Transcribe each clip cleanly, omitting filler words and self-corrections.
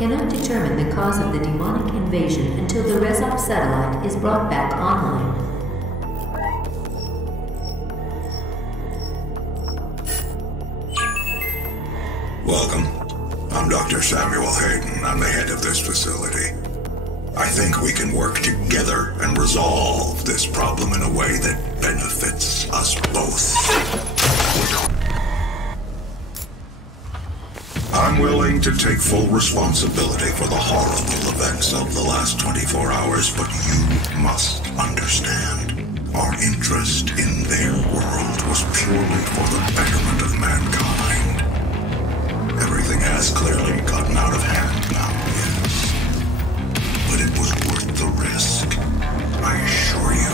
Cannot determine the cause of the demonic invasion until the Rezop satellite is brought back online. Welcome. I'm Dr. Samuel Hayden. I'm the head of this facility. I think we can work together and resolve this problem in a way that benefits us both. I'm willing to take full responsibility for the horrible events of the last 24 hours, but you must understand. Our interest in their world was purely for the betterment of mankind. Everything has clearly gotten out of hand now, yes. But it was worth the risk, I assure you.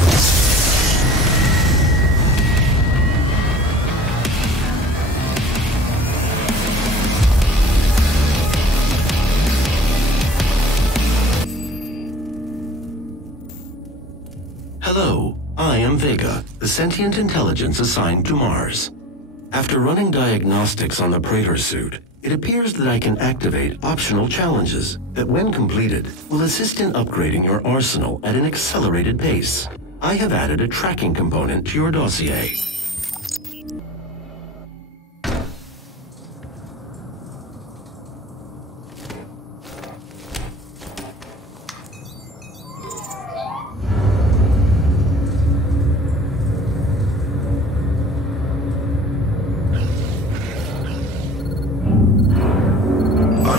Hello, I am Vega, the sentient intelligence assigned to Mars. After running diagnostics on the Praetor suit, it appears that I can activate optional challenges that, when completed, will assist in upgrading your arsenal at an accelerated pace. I have added a tracking component to your dossier.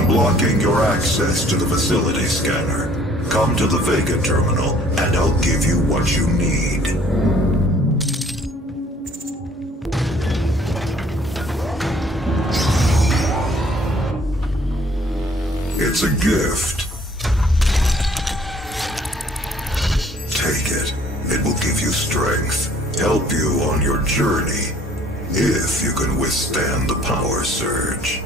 Blocking your access to the facility scanner. Come to the Vega terminal, and I'll give you what you need. It's a gift. Take it. It will give you strength, help you on your journey, if you can withstand the power surge.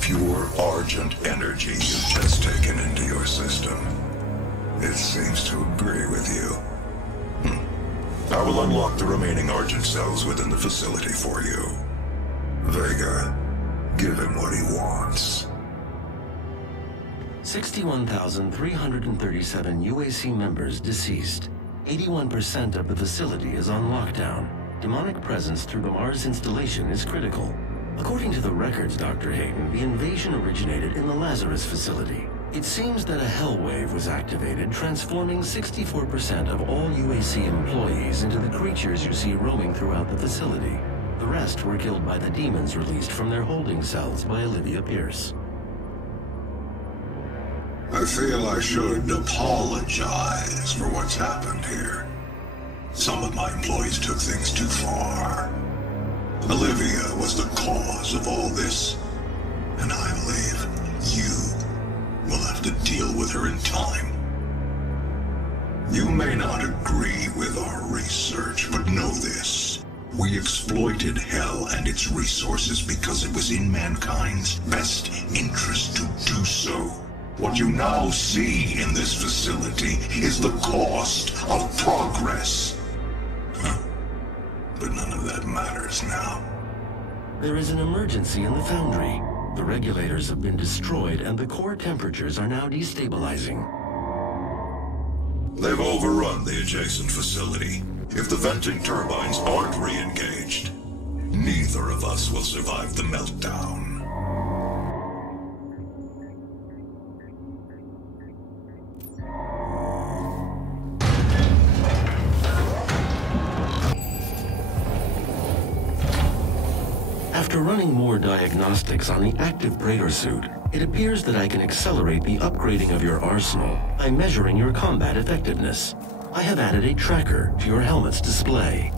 Pure Argent energy you've just taken into your system. It seems to agree with you. I will unlock the remaining Argent cells within the facility for you. Vega, give him what he wants. 61,337 UAC members deceased. 81% of the facility is on lockdown. Demonic presence through the Mars installation is critical. According to the records, Dr. Hayden, the invasion originated in the Lazarus facility. It seems that a hell wave was activated, transforming 64% of all UAC employees into the creatures you see roaming throughout the facility. The rest were killed by the demons released from their holding cells by Olivia Pierce. I feel I should apologize for what's happened here. Some of my employees took things too far. Olivia was the cause of all this, and I believe you will have to deal with her in time. You may not agree with our research, but know this. We exploited hell and its resources because it was in mankind's best interest to do so. What you now see in this facility is the cost of progress. But none of that matters now. There is an emergency in the foundry. The regulators have been destroyed and the core temperatures are now destabilizing. They've overrun the adjacent facility. If the venting turbines aren't re-engaged, neither of us will survive the meltdown. After running more diagnostics on the active Praetor suit, it appears that I can accelerate the upgrading of your arsenal by measuring your combat effectiveness. I have added a tracker to your helmet's display.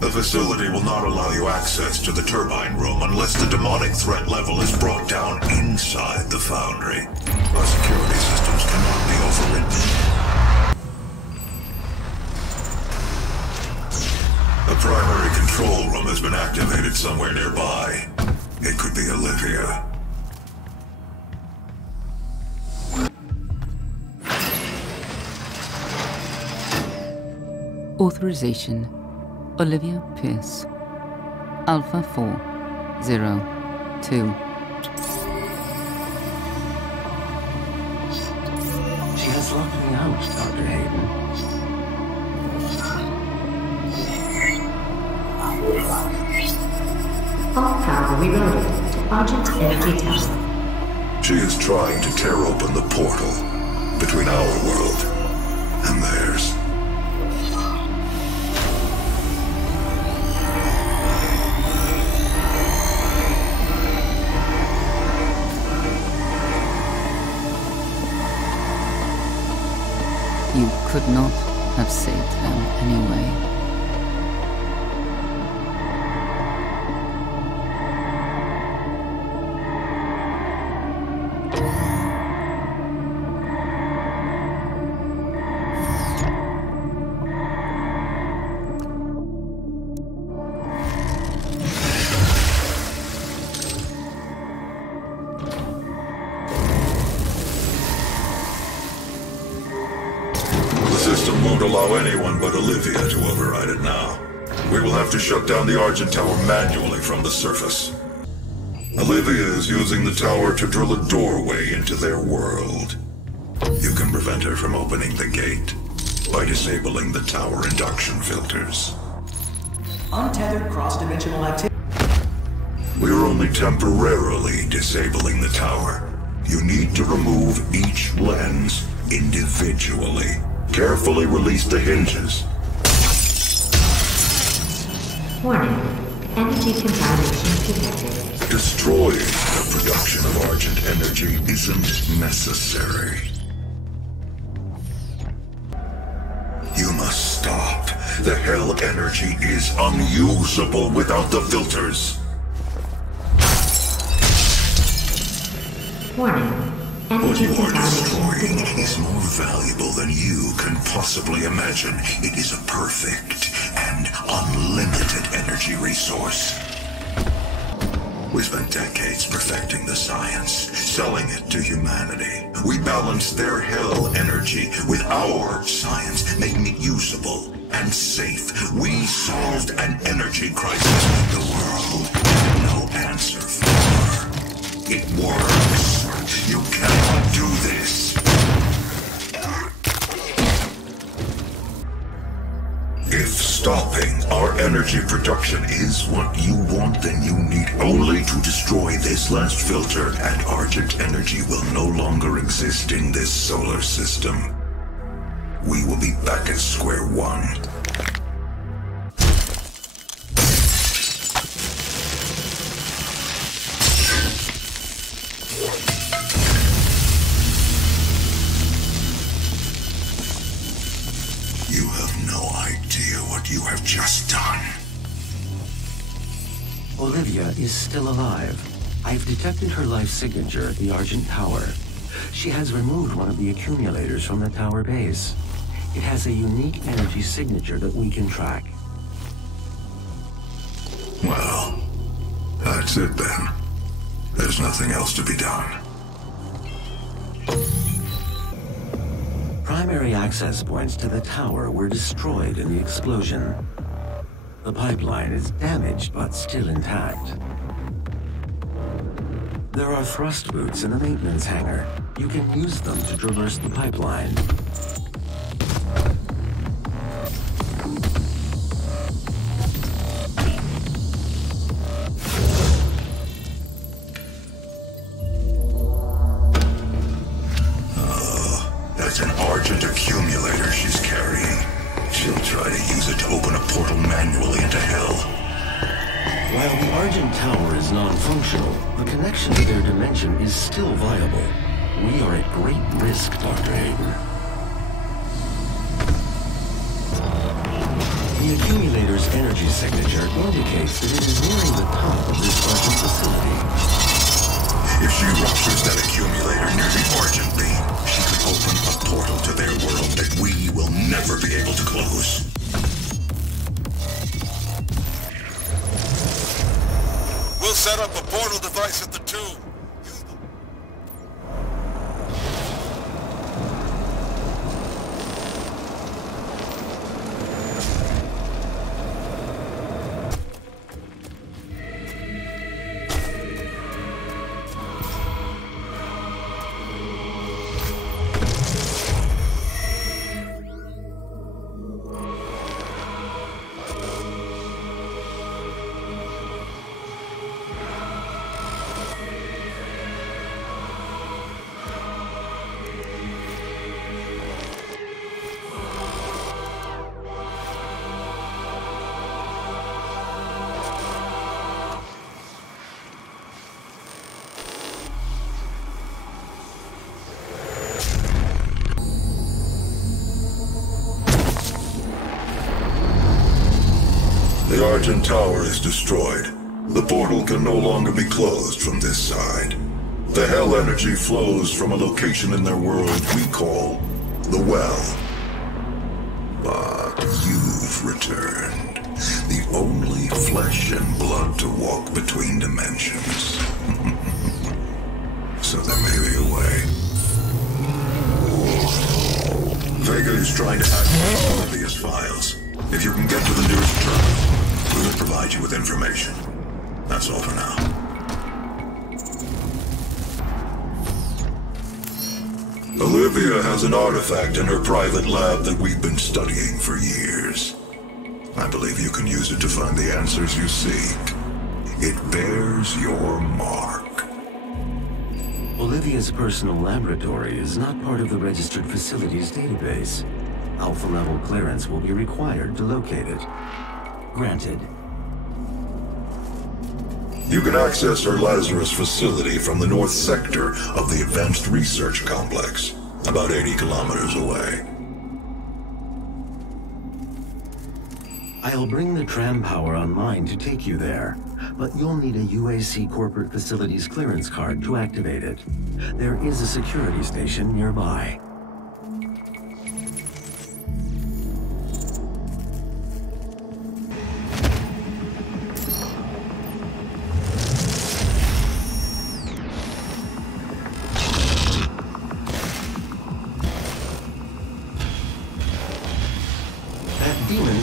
The facility will not allow you access to the turbine room unless the demonic threat level is brought down inside the foundry. Our security systems cannot be overridden. The primary control room has been activated somewhere nearby. It could be Olivia. Authorization: Olivia Pierce, Alpha 402. She has locked me out, Dr. Hayden. All power rerouted to Argent Energy Tower. She is trying to tear open the portal between our world and theirs. You could not have saved them anyway. Allow anyone but Olivia to override it now. We will have to shut down the Argent Tower manually from the surface. Olivia is using the tower to drill a doorway into their world. You can prevent her from opening the gate by disabling the tower induction filters. Untethered cross-dimensional activity. We are only temporarily disabling the tower. You need to remove each lens individually. Carefully release the hinges. Warning. Energy contamination detected. Destroying the production of Argent energy isn't necessary. You must stop. The hell energy is unusable without the filters. Warning. What you are destroying is more valuable than you can possibly imagine. It is a perfect and unlimited energy resource. We spent decades perfecting the science, selling it to humanity. We balanced their hell energy with our science, making it usable and safe. We solved an energy crisis the world had no answer for. It works. You cannot do this. If stopping our energy production is what you want, then you need only to destroy this last filter, and Argent energy will no longer exist in this solar system. We will be back at square one. You have just done. Olivia is still alive. I've detected her life signature at the Argent Tower. She has removed one of the accumulators from the tower base. It has a unique energy signature that we can track. Well, that's it then. There's nothing else to be done. Primary access points to the tower were destroyed in the explosion. The pipeline is damaged but still intact. There are thrust boots in the maintenance hangar. You can use them to traverse the pipeline. That's an Argent accumulator she's carrying. She'll try to use it to open a portal manually into hell. While the Argent Tower is non-functional, the connection to their dimension is still viable. We are at great risk, Dr. Hayden. The accumulator's energy signature indicates that it is nearing the top of this Argent facility. If she ruptures that accumulator near the Argent beam, she could open a portal to their world that we will never be able to close. set up a portal device at the tomb. The Argent Tower is destroyed. The portal can no longer be closed from this side. The hell energy flows from a location in their world we call the Well. But you've returned. The only flesh and blood to walk between dimensions. So there may be a way. Vega is trying to access Olivia's files. If you can get to the nearest terminal, we'll provide you with information. That's all for now. Olivia has an artifact in her private lab that we've been studying for years. I believe you can use it to find the answers you seek. It bears your mark. Olivia's personal laboratory is not part of the registered facilities database. Alpha-level clearance will be required to locate it. Granted. You can access her Lazarus facility from the north sector of the Advanced Research Complex, about 80 kilometers away. I'll bring the tram power online to take you there, but you'll need a UAC corporate facilities clearance card to activate it. There is a security station nearby.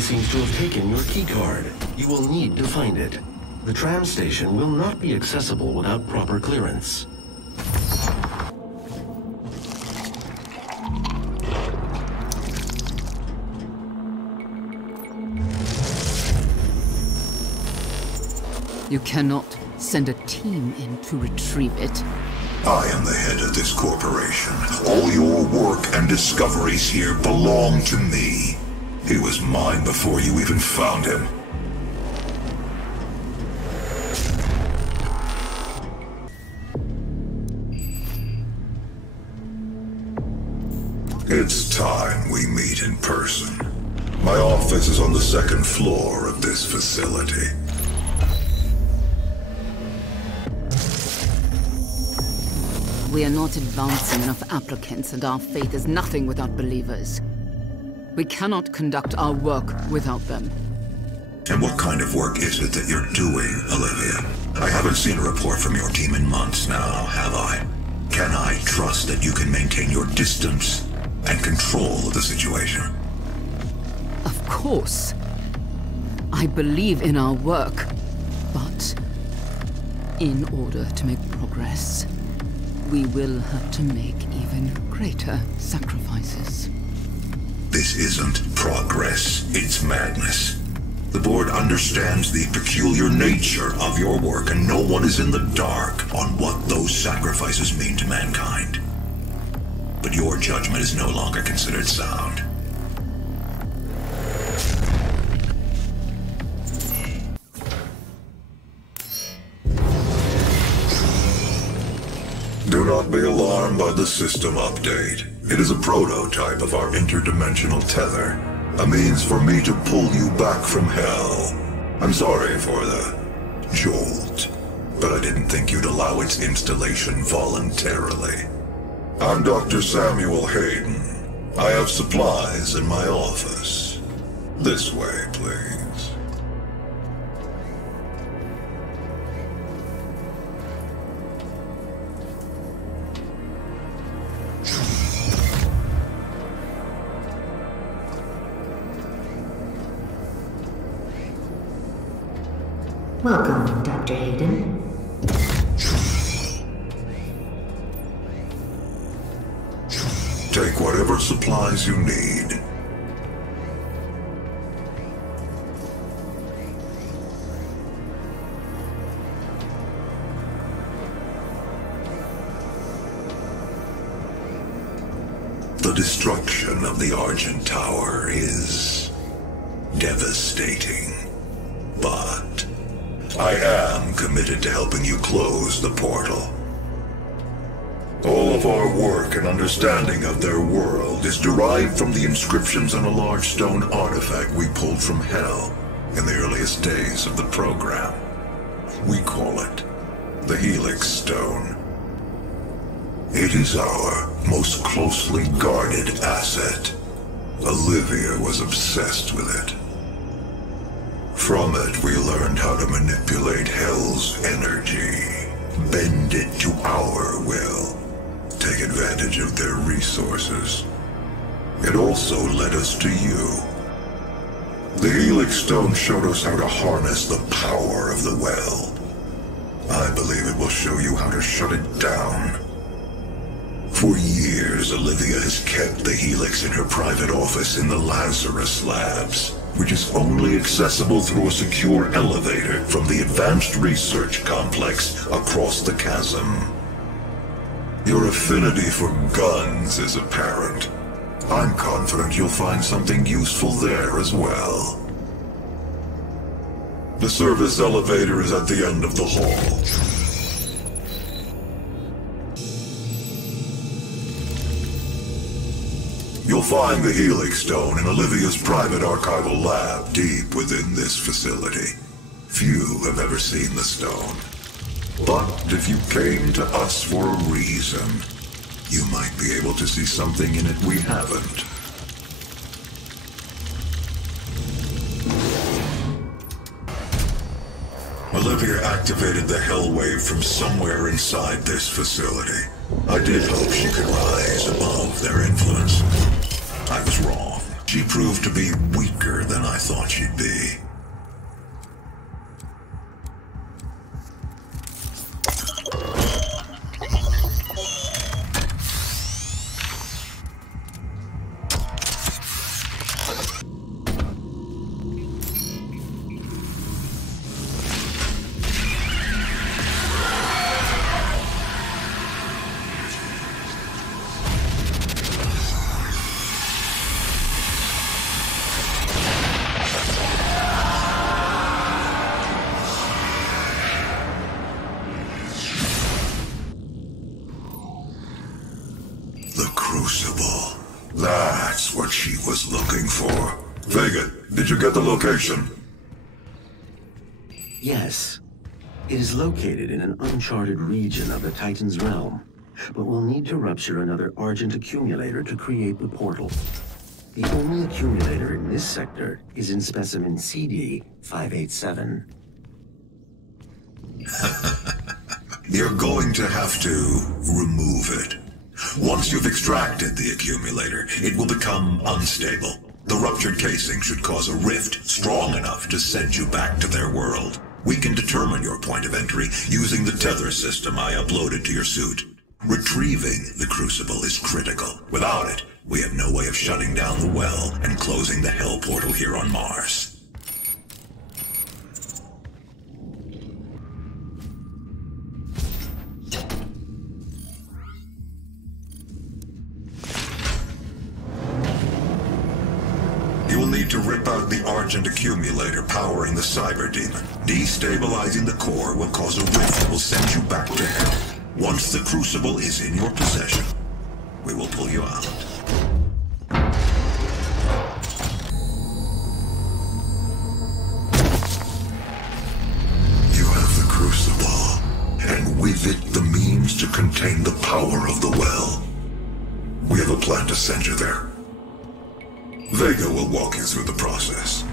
Seems to have taken your keycard. You will need to find it. The tram station will not be accessible without proper clearance. You cannot send a team in to retrieve it. I am the head of this corporation. All your work and discoveries here belong to me. He was mine before you even found him. It's time we meet in person. My office is on the second floor of this facility. We are not advancing enough applicants, and our faith is nothing without believers. We cannot conduct our work without them. And what kind of work is it that you're doing, Olivia? I haven't seen a report from your team in months now, have I? Can I trust that you can maintain your distance and control of the situation? Of course. I believe in our work, but in order to make progress, we will have to make even greater sacrifices. This isn't progress, it's madness. The board understands the peculiar nature of your work, and no one is in the dark on what those sacrifices mean to mankind. But your judgment is no longer considered sound. Do not be alarmed by the system update. It is a prototype of our interdimensional tether, a means for me to pull you back from hell. I'm sorry for the jolt, but I didn't think you'd allow its installation voluntarily. I'm Dr. Samuel Hayden. I have supplies in my office. This way, please. Welcome, Dr. Hayden. Take whatever supplies you need. The destruction of the Argent Tower is devastating, but I am committed to helping you close the portal. All of our work and understanding of their world is derived from the inscriptions on a large stone artifact we pulled from Hell in the earliest days of the program. We call it the Helix Stone. It is our most closely guarded asset. Olivia was obsessed with it. From it, we learned how to manipulate Hell's energy, bend it to our will, take advantage of their resources. It also led us to you. The Helix Stone showed us how to harness the power of the well. I believe it will show you how to shut it down. For years, Olivia has kept the Helix in her private office in the Lazarus Labs, which is only accessible through a secure elevator from the Advanced Research Complex across the chasm. Your affinity for guns is apparent. I'm confident you'll find something useful there as well. The service elevator is at the end of the hall. You'll find the Helix Stone in Olivia's private archival lab deep within this facility. Few have ever seen the stone. But if you came to us for a reason, you might be able to see something in it we haven't. Olivia activated the Hell Wave from somewhere inside this facility. I did hope she could rise above their influence. I was wrong. She proved to be weaker than I thought she'd be. That's what she was looking for. Vega, did you get the location? Yes. It is located in an uncharted region of the Titan's realm, but we'll need to rupture another Argent accumulator to create the portal. The only accumulator in this sector is in specimen CD-587. You're going to have to remove it. Once you've extracted the accumulator, it will become unstable. The ruptured casing should cause a rift strong enough to send you back to their world. We can determine your point of entry using the tether system I uploaded to your suit. Retrieving the crucible is critical. Without it, we have no way of shutting down the well and closing the Hell portal here on Mars. You will need to rip out the Argent accumulator powering the cyberdemon. Destabilizing the core will cause a rift that will send you back to Hell. Once the crucible is in your possession, we will pull you out. You have the crucible, and with it the means to contain the power of the well. We have a plan to send you there. Vega will walk you through the process.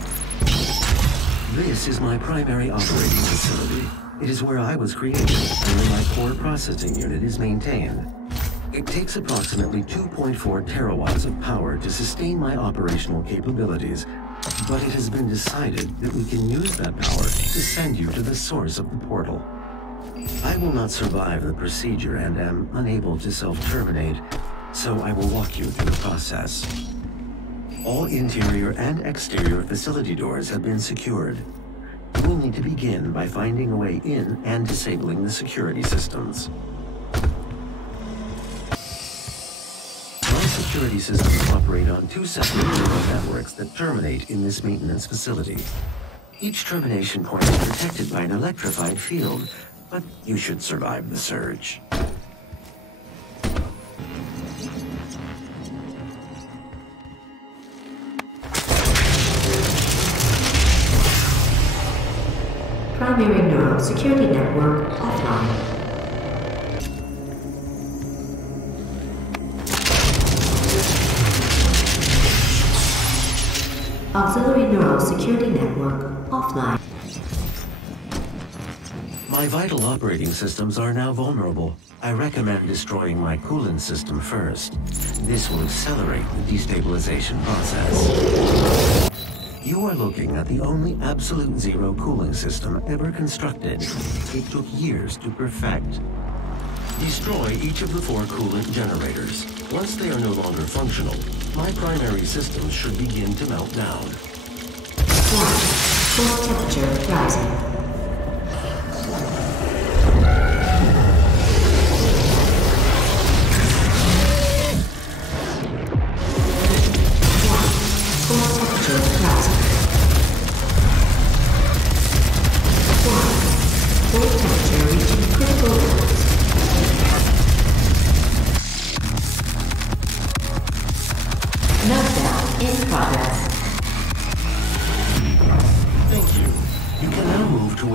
This is my primary operating facility. It is where I was created, and where my core processing unit is maintained. It takes approximately 2.4 terawatts of power to sustain my operational capabilities, But it has been decided that we can use that power to send you to the source of the portal. I will not survive the procedure and am unable to self-terminate, so I will walk you through the process. All interior and exterior facility doors have been secured. You will need to begin by finding a way in and disabling the security systems. My security systems operate on 2 separate neural networks that terminate in this maintenance facility. Each termination point is protected by an electrified field, but you should survive the surge. Primary neural security network offline. Auxiliary neural security network offline. My vital operating systems are now vulnerable. I recommend destroying my coolant system first. This will accelerate the destabilization process. You are looking at the only absolute zero cooling system ever constructed. It took years to perfect. Destroy each of the 4 coolant generators. Once they are no longer functional, my primary systems should begin to melt down. 1. Core temperature rising.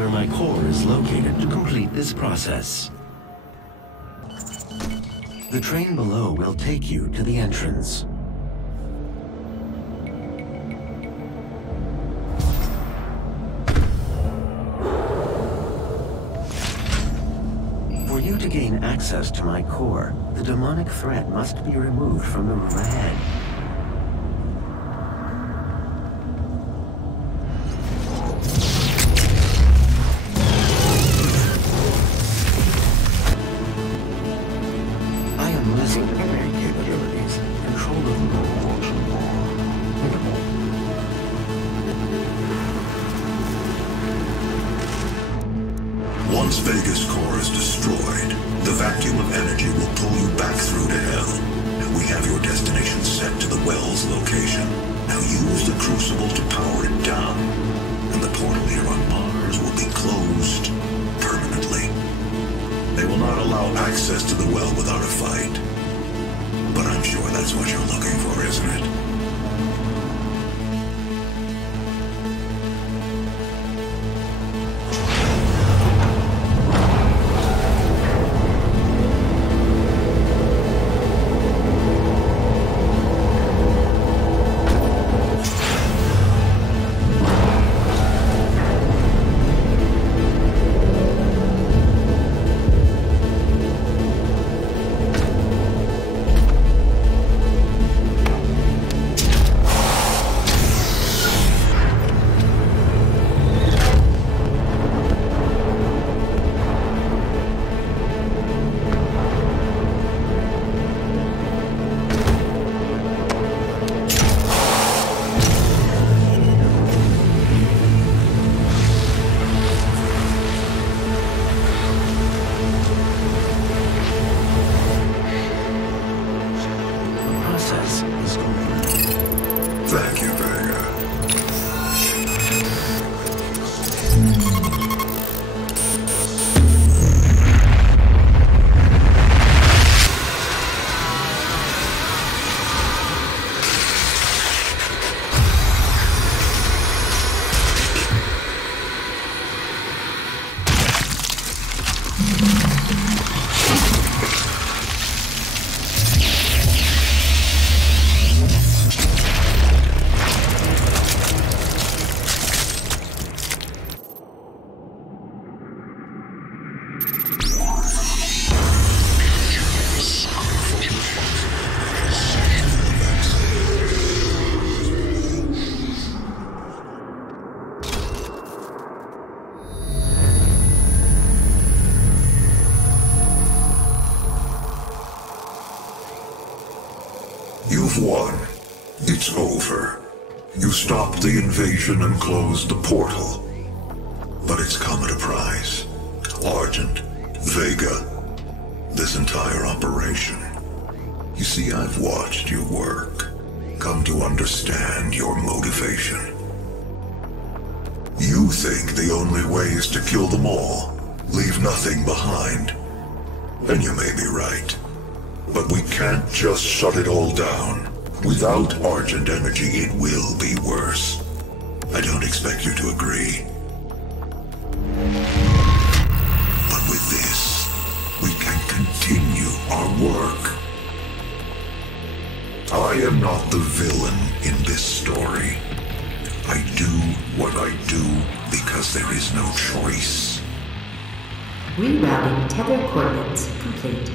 'My core is located to complete this process. The train below will take you to the entrance. For you to gain access to my core, the demonic threat must be removed from the room ahead. Once Vega's core is destroyed, the vacuum of energy will pull you back through to hell. We have your destination set to the well's location. Now use the crucible to power it down, and the portal here on Mars will be closed permanently. They will not allow access to the well without a fight. But I'm sure that's what you're looking for, isn't it? Thank you, Vega. stopped the invasion and closed the portal. But it's come at a price. Argent, Vega, this entire operation. You see, I've watched your work, come to understand your motivation. You think the only way is to kill them all, leave nothing behind. And you may be right. But we can't just shut it all down. Without Argent energy, it will be worse. I don't expect you to agree. But with this, we can continue our work. I am not the villain in this story. I do what I do because there is no choice. Rerouting tether coordinates complete.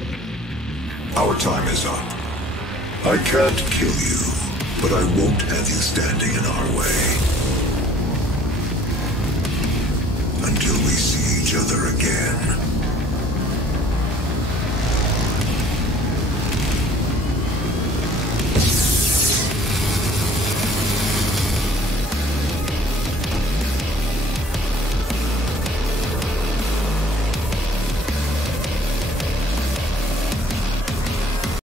Our time is up. I can't kill you, but I won't have you standing in our way. Until we see each other again.